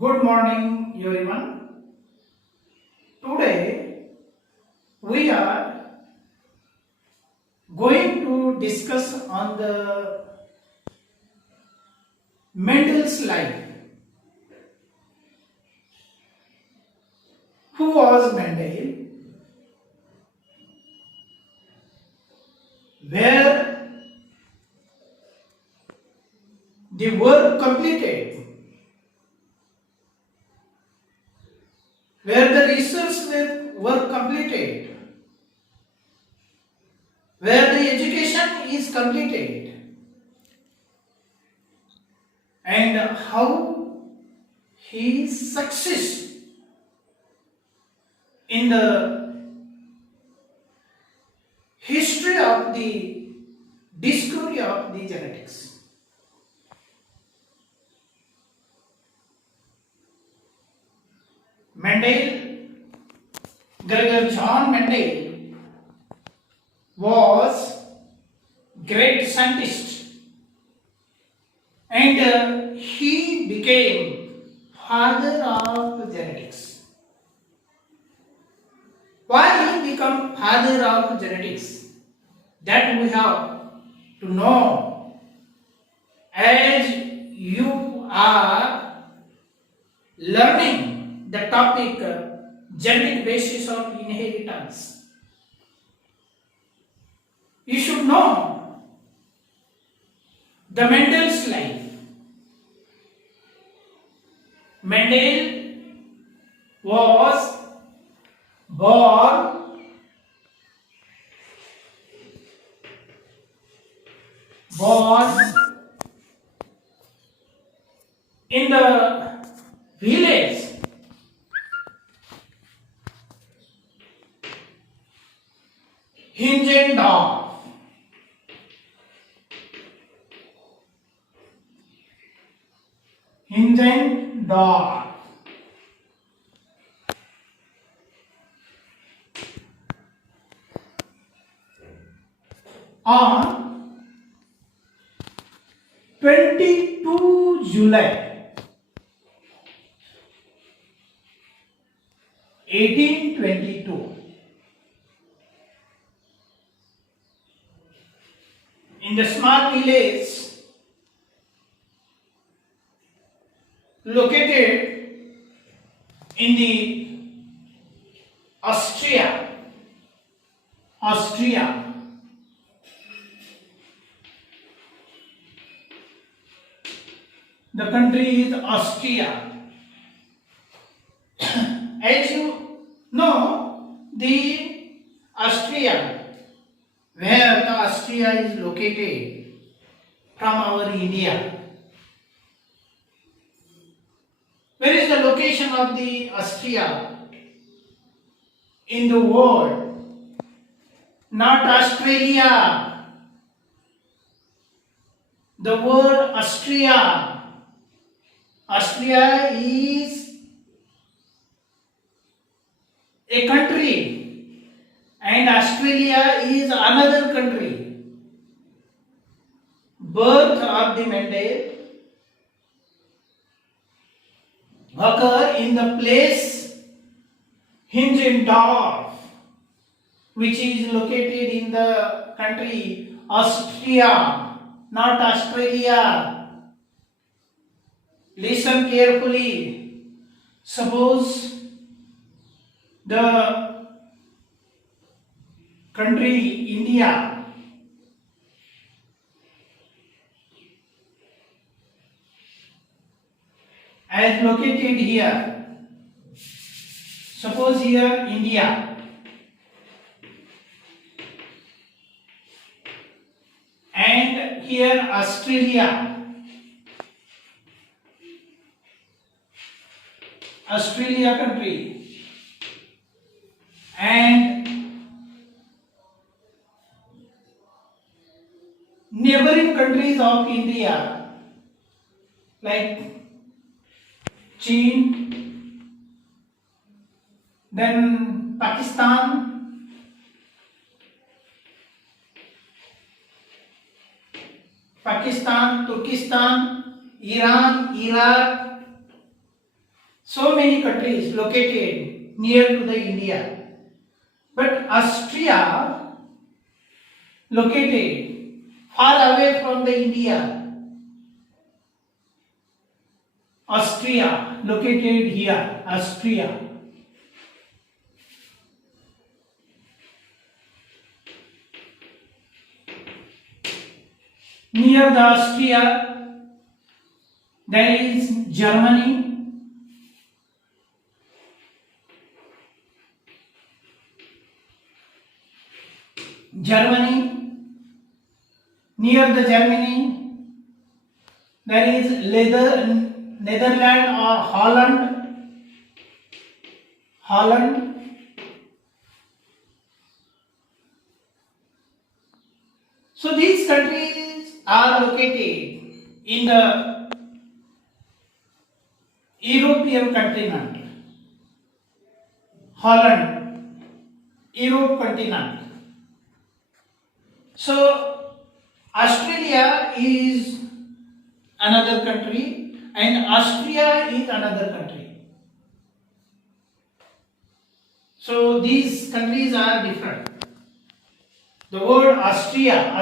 Good morning, everyone. Today we are going to discuss on the Mendel's life. Who was Mendel? Where the work completed? Where the research work completed? Where the education is completed? And how he success in the history of the discovery of the genetics. Mendel, Gregor John Mendel was great scientist and he became father of genetics. Why he become father of genetics? That we have to know as you are learning the topic genetic basis of inheritance. You should know the Mendel's life. Mendel was born in the village Hingendorf. Hingendorf. On 22 July 1822 in the small village located in the Austria. The country is Austria. As you know, the Austria, where the Austria is located from our India. Where is the location of the Austria in the world? Not Australia. The word Austria. Austria is a country and Australia is another country. Birth of the Mendel occur in the place Hingendorf, which is located in the country Austria, not Australia. Listen carefully. Suppose the country India as located here. Suppose here India and here Australia country and neighboring countries of India like China, then Pakistan, Turkestan, Iran, Iraq, so many countries located near to the India, but Austria located far away from the India. Austria located here, Austria. Near the Austria, there is Germany. Germany. Near the Germany, there is Netherlands or Holland. Holland. So these countries are located in the European continent. Holland, Europe continent. So Australia is another country and Austria is another country. So these countries are different. The word Austria,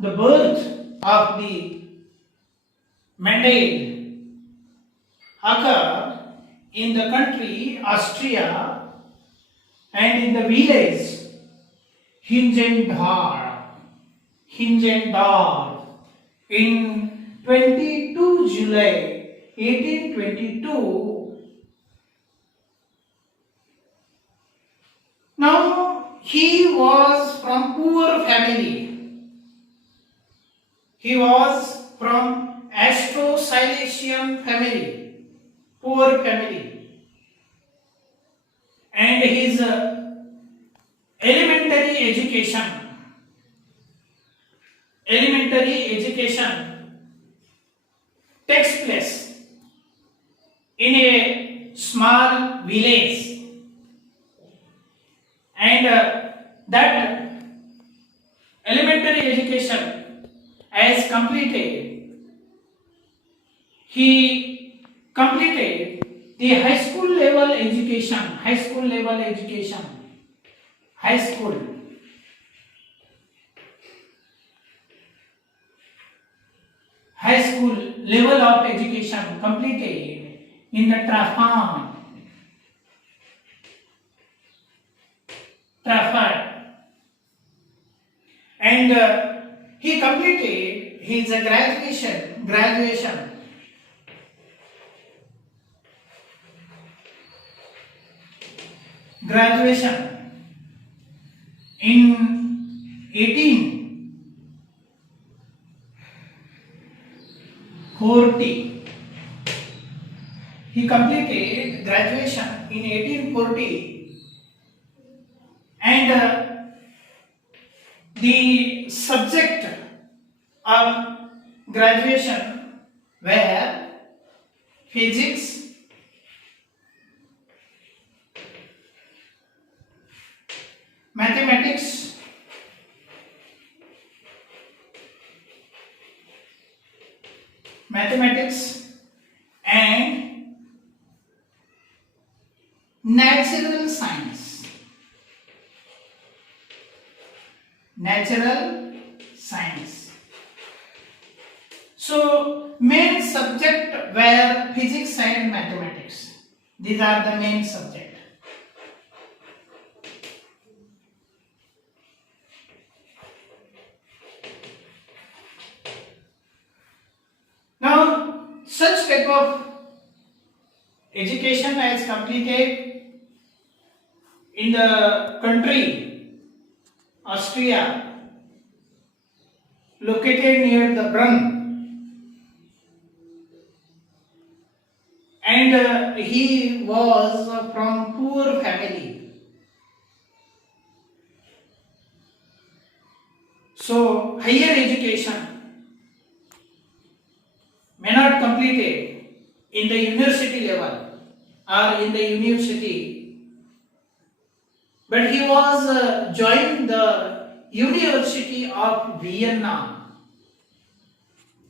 the birth of the mandate occurred in the country Austria and in the village Hingendorf in 22 July 1822. Now he was from poor family. He was from Astro-Silesian family, poor family, and his elementary education takes place in a small village, and that elementary education as completed, he completed the high school level education. High school level of education completed in the Trafford, and he completed his graduation in 1840. He completed graduation in 1840, and the subject of graduation were physics, mathematics, and natural science. So main subject were physics and mathematics. These are the main subject. Now such type of education is completed in the country Austria, located near the Brunn, and he was from poor family. So higher education may not completed in the university level or in the university, but he was joined the University of Vienna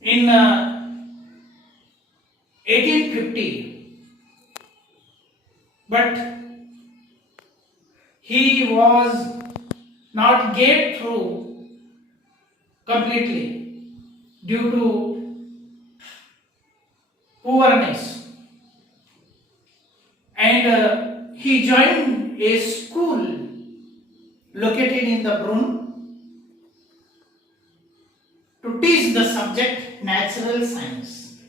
in 1850. but he was not get through completely due to poorness, and he joined a school located in the Brunn to teach the subject natural science.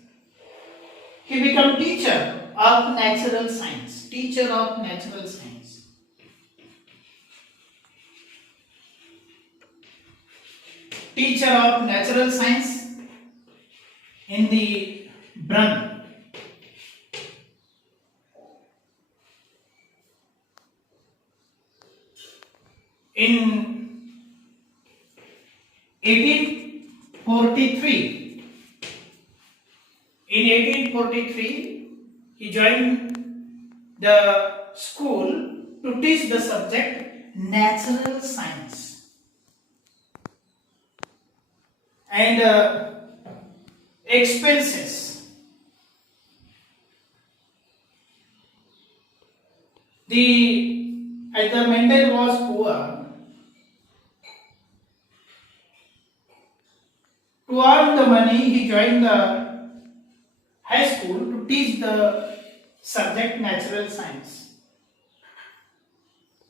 He became teacher of natural science. Teacher of natural science. Teacher of natural science in the Brunn. In 1843, he joined the school to teach the subject natural science, and expenses. As the Mendel was poor, to earn the money, he joined the high school to teach the subject natural science.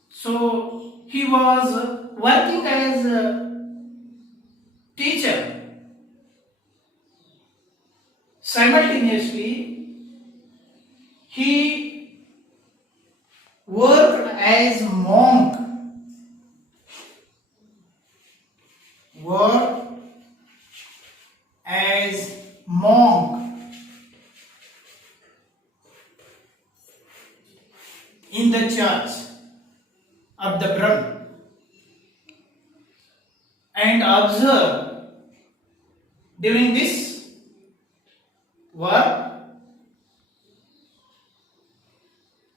So he was working as a teacher. Simultaneously, he worked as monk. Worked as monk in the church of the Brunn, and observe during this work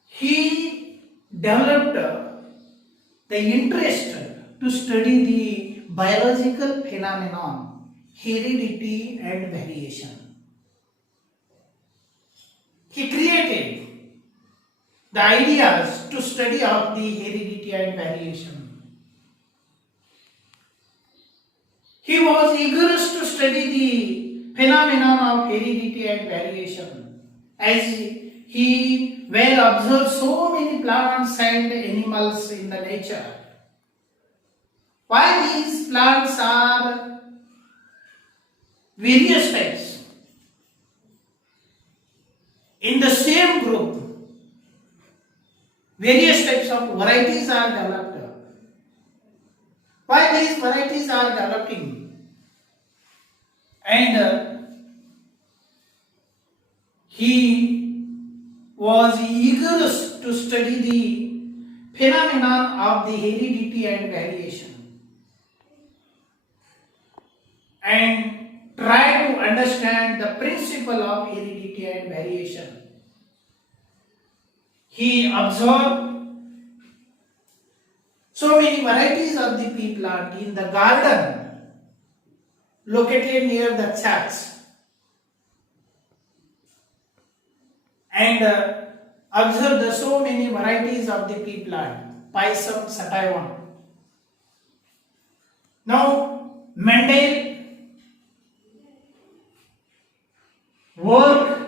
he developed the interest to study the biological phenomenon heredity and variation. He created the ideas to study of the heredity and variation. He was eager to study the phenomenon of heredity and variation, as he well observed so many plants and animals in the nature. Why these plants are various types in the same group, various types of varieties are developed. Why these varieties are developing? And he was eager to study the phenomenon of the heredity and variation, and try to understand the principle of heredity and variation. He observed so many varieties of the pea plant in the garden located near the church, and observed the so many varieties of the pea plant, Pisum sativum. Now, Mendel worked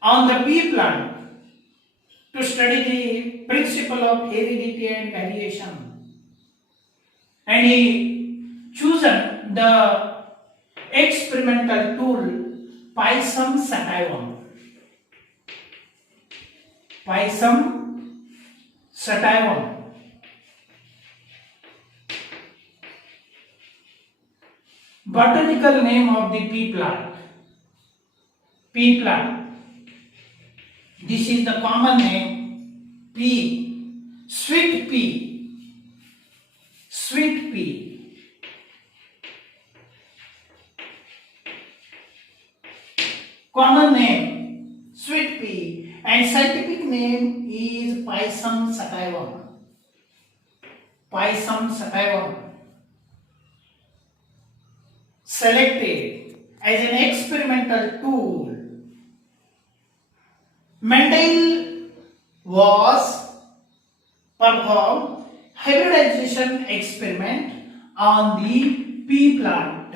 on the pea plant to study the principle of heredity and variation, and he chosen the experimental tool Pisum sativum. Pisum sativum. Botanical name of the pea plant. Pea plant. This is the common name, pea, sweet pea, sweet pea. Common name, sweet pea, and scientific name is Pisum sativum. Pisum sativum. Selected as an experimental tool Mendel was performed hybridization experiment on the pea plant.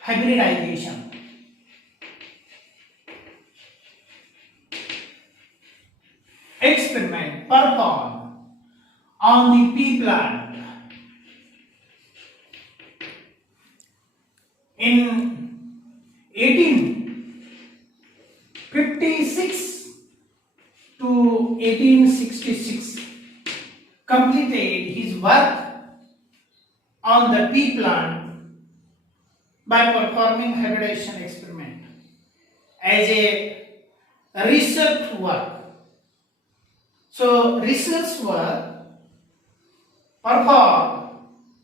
Hybridization. Experiment performed on the pea plant in 1856 to 1866. Completed his work on the pea plant by performing hybridization experiment as a research work. So research work performed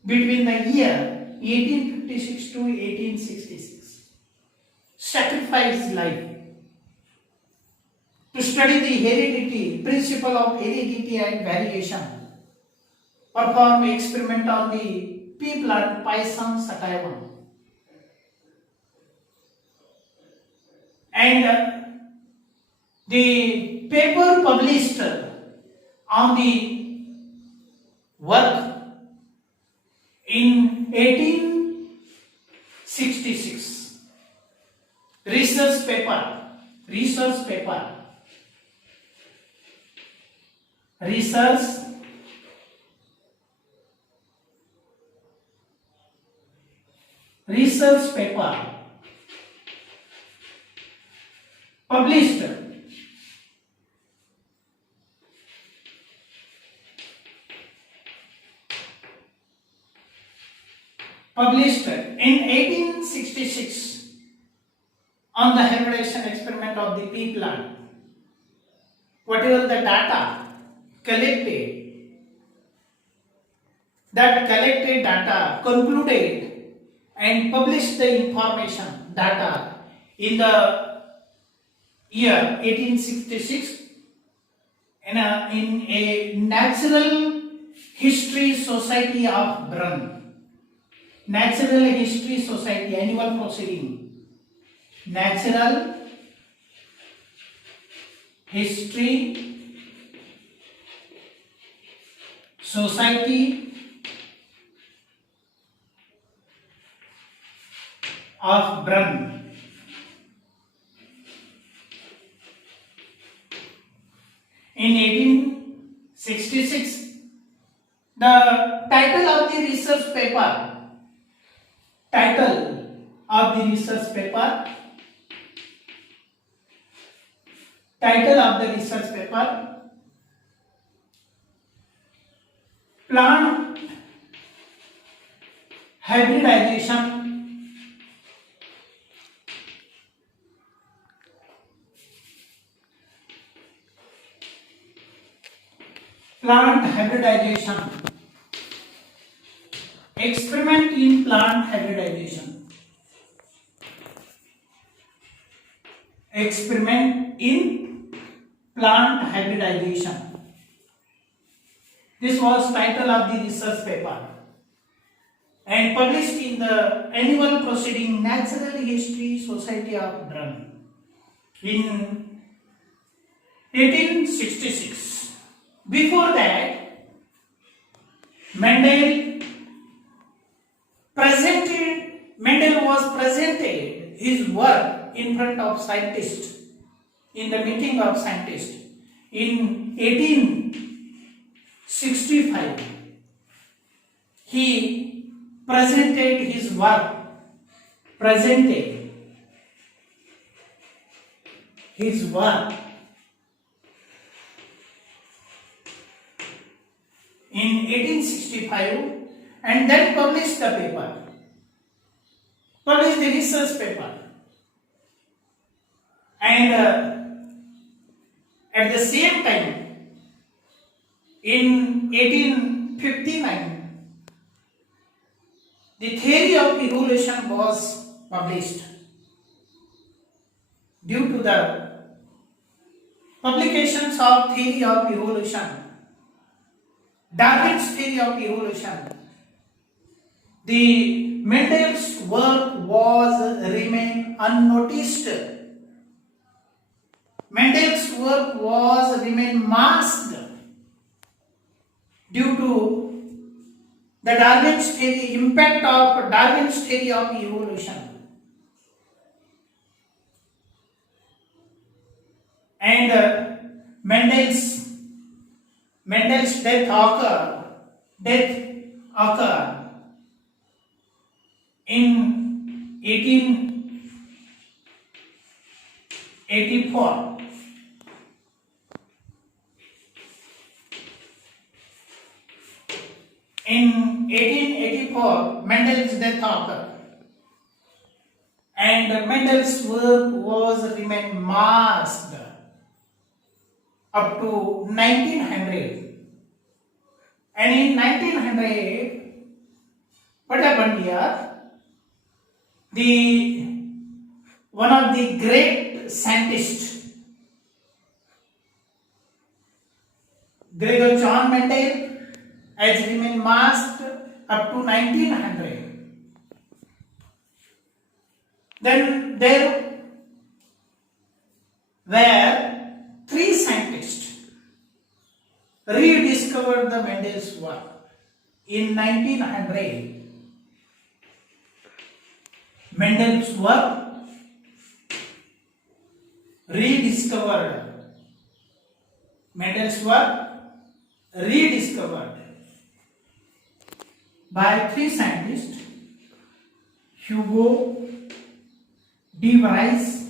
between the year 1856 to 1866. Sacrificed life to study the heredity, principle of heredity and variation. Perform experiment on the pea plant Pisum sativum. And the paper published on the work in 1866. Research paper. Research paper published in 1866 on the hybridization experiment of the pea plant. Whatever the data collected, that collected data concluded and published the information data in the year 1866 in a Natural History Society of Brunn. Natural History Society annual proceeding. Natural History Society of Brunn. In 1866, the title of the research paper. Plant hybridization experiment in plant hybridization. This was title of the research paper and published in the annual proceeding Natural History Society of Brunn in 1866. Before that, Mendel was presented his work in front of scientists in the meeting of scientists in 1865. He presented his work in 1865 and then published the research paper. And at the same time, in 1859, the theory of evolution was published. Due to the publications of theory of evolution, Darwin's theory of evolution, the Mendel's work was remained unnoticed. Mendel's work was remained masked due to the Darwin's theory, impact of Darwin's theory of evolution. And Mendel's death occurred in 1884. In 1884, Mendel's death occurred, and Mendel's work was remained masked up to 1900. And in 1900, what happened here? One of the great scientists, Gregor John Mendel, has remained masked up to 1900. Then there were three scientists rediscovered the Mendel's work in 1900. Mendel's work rediscovered. Mendel's work rediscovered by three scientists: Hugo de Vries,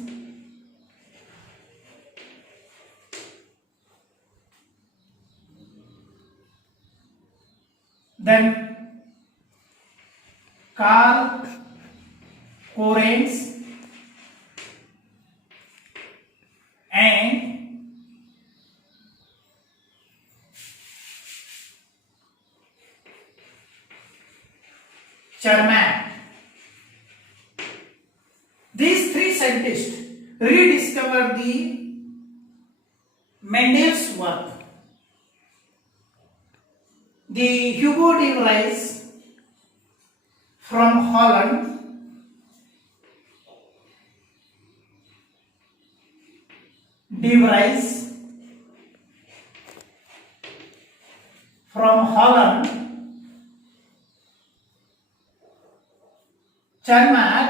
then Carl Correns, and Charmat. These three scientists rediscovered the Mendel's work. The Hugo de Vries from Holland, de Vries from Holland, Charmat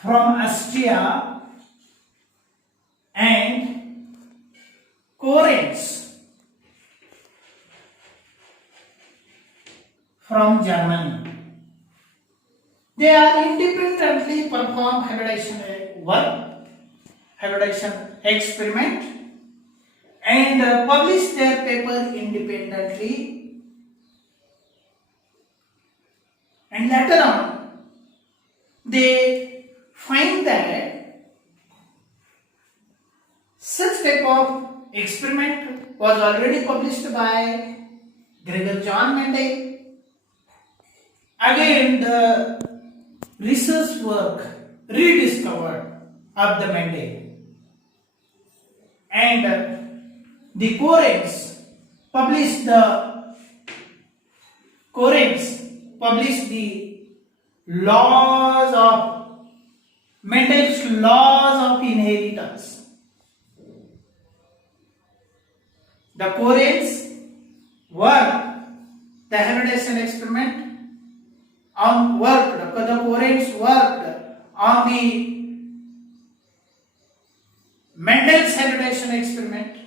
from Austria, and Correns from Germany. They are independently perform hybridization experiment, and publish their paper independently, and later on they find that such type of experiment was already published by Gregor John Mendel. Again, the research work rediscovered of the Mendel, and the Correns published the laws of Mendel's laws of inheritance. The Correns worked the hybridization experiment on the Correns worked on the Mendel's hybridization experiment,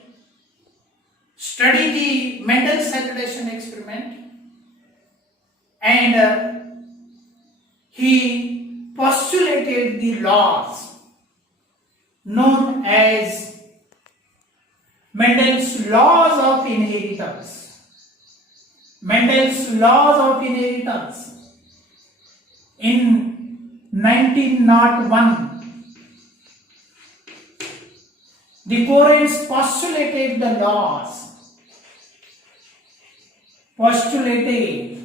studied the Mendel's hybridization experiment, and he postulated the laws known as Mendel's laws of inheritance. Mendel's laws of inheritance. In 1901, the Correns postulated the laws, postulated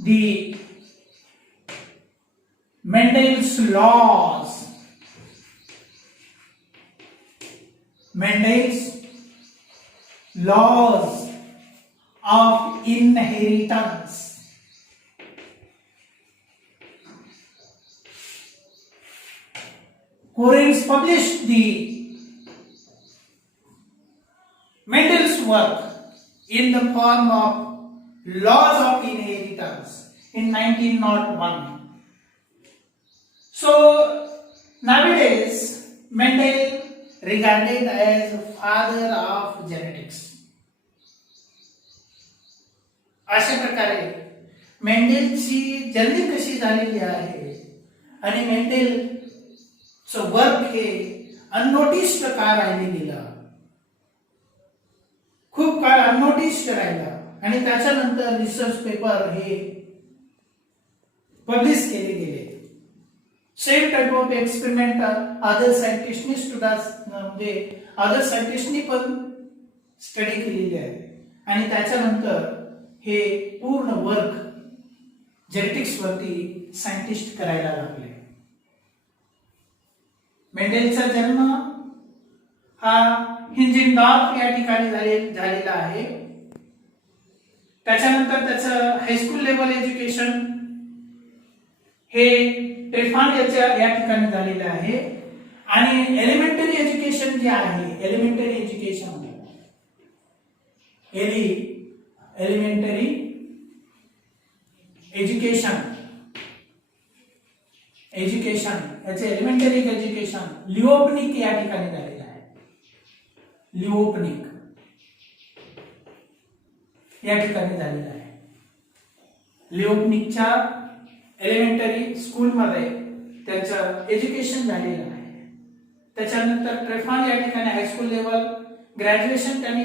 the Mendel's laws, Mendel's laws of inheritance. Korenz published the Mendel's work in the form of Laws of Inheritance in 1901. So nowadays Mendel regarded as father of genetics. अशा प्रकारे मेंडेलची journey कशी झालेली आहे आणि मेंडेलचं work हे unnoticed का राहिले गेलं, खूप काळ अननोटिस्ड राहिला आणि त्याच्यानंतर रिसर्च पेपर हे पब्लिश केले गेले. Same type of experiment other सायंटिस्टनी सुद्धा म्हणजे अदर सायंटिस्टनी पण स्टडी केलेली आहे आणि त्याच्यानंतर हे पूर्ण वर्क जेनेटिक्स वरती सायंटिस्ट करायला लागले. मेंडेलचा जन्म हा हिंजिंगडॉर्फ या ठिकाणी झालेला आहे. त्याच्यानंतर त्याचं हायस्कूल लेवल एज्युकेशन हे ट्रेफान या ठिकाणी झालेलं आहे आणि एलिमेंटरी एज्युकेशन जे आहे एलिमेंटरी एज्युकेशन elementary education याचे एलिमेंटरी एज्युकेशन लिओपनिक या ठिकाणी झालेलं आहे. लिओपनिक या ठिकाणी झालेलं आहे. लिओपनिकच्या एलिमेंटरी स्कूल मध्ये त्याचं एज्युकेशन झालेलं आहे. त्याच्यानंतर ट्रेफान या ठिकाणी हायस्कूल लेवल ग्रॅज्युएशन त्यांनी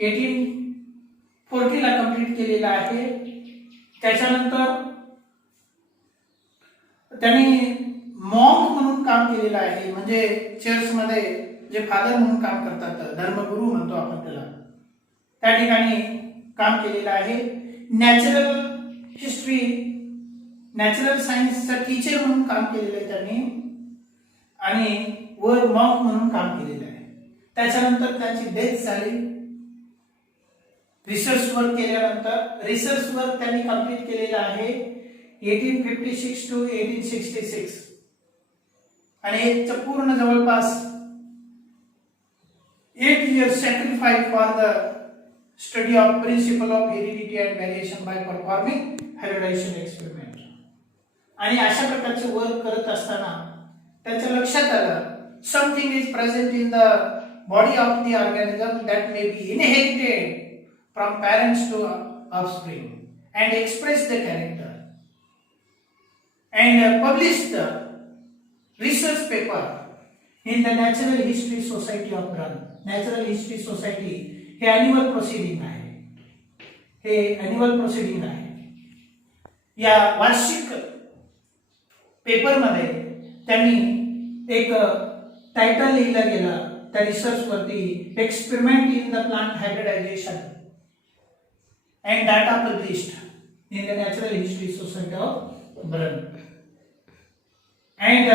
1840 ला कंप्लीट केलेला आहे. त्याच्यानंतर त्यांनी मॉन्क म्हणून काम केलेलं आहे, म्हणजे चर्च मध्ये जे फादर म्हणून काम करतात, धर्मगुरू म्हणतो आपण त्याला, त्या ठिकाणी काम केलेलं आहे. नॅचरल हिस्ट्री नॅचरल सायन्सचा टीचर म्हणून काम केलेलं आहे त्यांनी आणि वर मॉन्क म्हणून काम केलेलं आहे. त्याच्यानंतर त्याची डेथ झाली. रिसर्च वर्क केल्यानंतर रिसर्च वर्क त्यांनी कंप्लीट केलेला आहे 1856 to 1866 आणि पूर्ण जवळपास 8 years sacrificed for the study of principle of heredity and variation by performing hybridization experiment. आणि अशा प्रकारचे वर्क करत असताना त्याच्या लक्षात आलं something is present in the body of the organism that may be inherited from parents to offspring and express the character, and published the research paper in the Natural History Society of Bern. Natural History Society hey annual proceeding आहे. हे annual proceeding आहे. या वार्षिक paper मध्ये त्यांनी एक title लिहिला गेला त्या रिसर्च वरती, experiment in the plant hybridisation and data published in the Natural History Society of Bern, and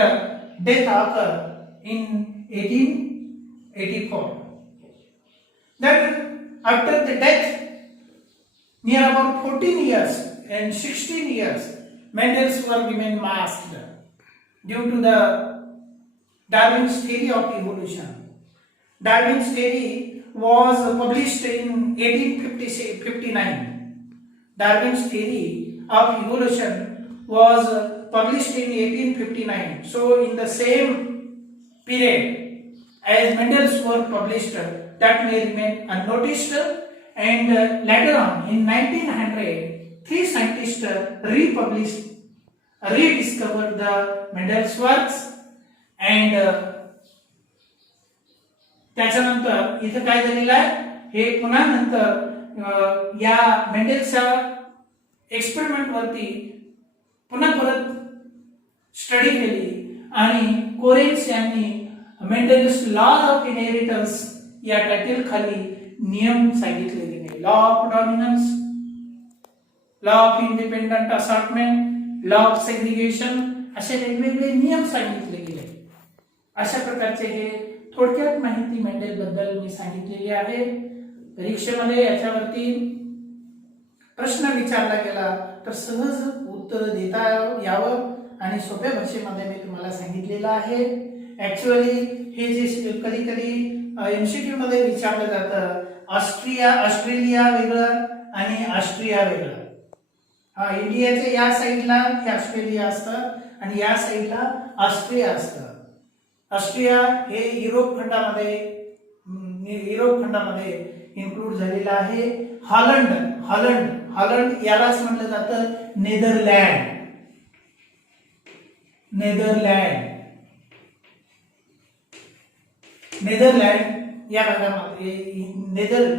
death occurred in 1884. Then after the death, near about 14 years and 16 years, Mendel's work remained masked due to the Darwin's theory of evolution. Darwin's theory was published in 1859. Darwin's theory of evolution was published in 1859. So in the same period as Mendel's work published, that may remain unnoticed, and later on in 1900 3 scientists rediscovered the Mendel's works, and त्याच्यानंतर इथं काय झालेलं आहे, हे पुन्हा नंतर या मेंडेलच्या experiment वरती पुन्हा परत स्टडी केली आणि कोरेन्स यांनी मेंडेल्स लॉज ऑफ इनहेरिटन्स या टायटल खाली नियम सांगितले गेले. Law of dominance, law of independent assortment, law of segregation असे वेगवेगळे नियम सांगितले गेले. अशा प्रकारचे हे थोडक्यात माहिती मेंडेल बद्दल मी सांगितलेली आहे. परीक्षेमध्ये याच्यावरती प्रश्न विचारला गेला तर सहज उत्तर देता यावं आणि सोप्या भाषेमध्ये मी तुम्हाला सांगितलेलं आहे. ऍक्च्युअली हे जे कधी कधी एमसीक्यू मध्ये विचारलं जातं, ऑस्ट्रेलिया वेगळं आणि ऑस्ट्रिया वेगळं. हा, इंडियाच्या या साईडला हे ऑस्ट्रेलिया असतं आणि या साईडला ऑस्ट्रिया असतं. ऑस्ट्रिया हे युरोप खंडामध्ये इन्क्लूड झालेला आहे. हॉलंड यालाच म्हटलं जातं नेदरलँड. या भागामध्ये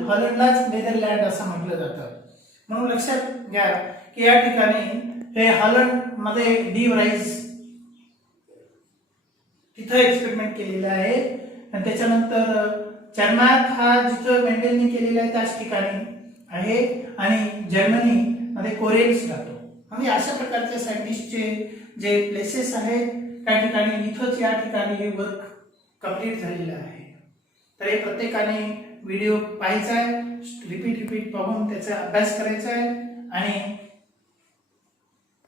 हॉलंडलाच नेदरलँड असं म्हटलं जातं. म्हणून लक्षात घ्या की या ठिकाणी हे हॉलंड मध्ये डी राईस तिथं एक्सपेरिमेंट केलेला आहे आणि त्याच्यानंतर चर्मात हा जिथं मेंडेलने केलेला आहे त्याच ठिकाणी आहे आणि जर्मनी मध्ये कोरेल्स राहतो. म्हणजे अशा प्रकारच्या सायंटिस्टचे जे प्लेसेस आहेत त्या ठिकाणी इथंच या ठिकाणी हे वर्क कंप्लीट झालेलं आहे. तर हे प्रत्येकाने व्हिडिओ पाहायचा आहे, रिपीट पाहून त्याचा अभ्यास करायचा आहे आणि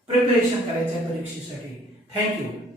प्रिपरेशन करायचं आहे परीक्षेसाठी. थँक्यू.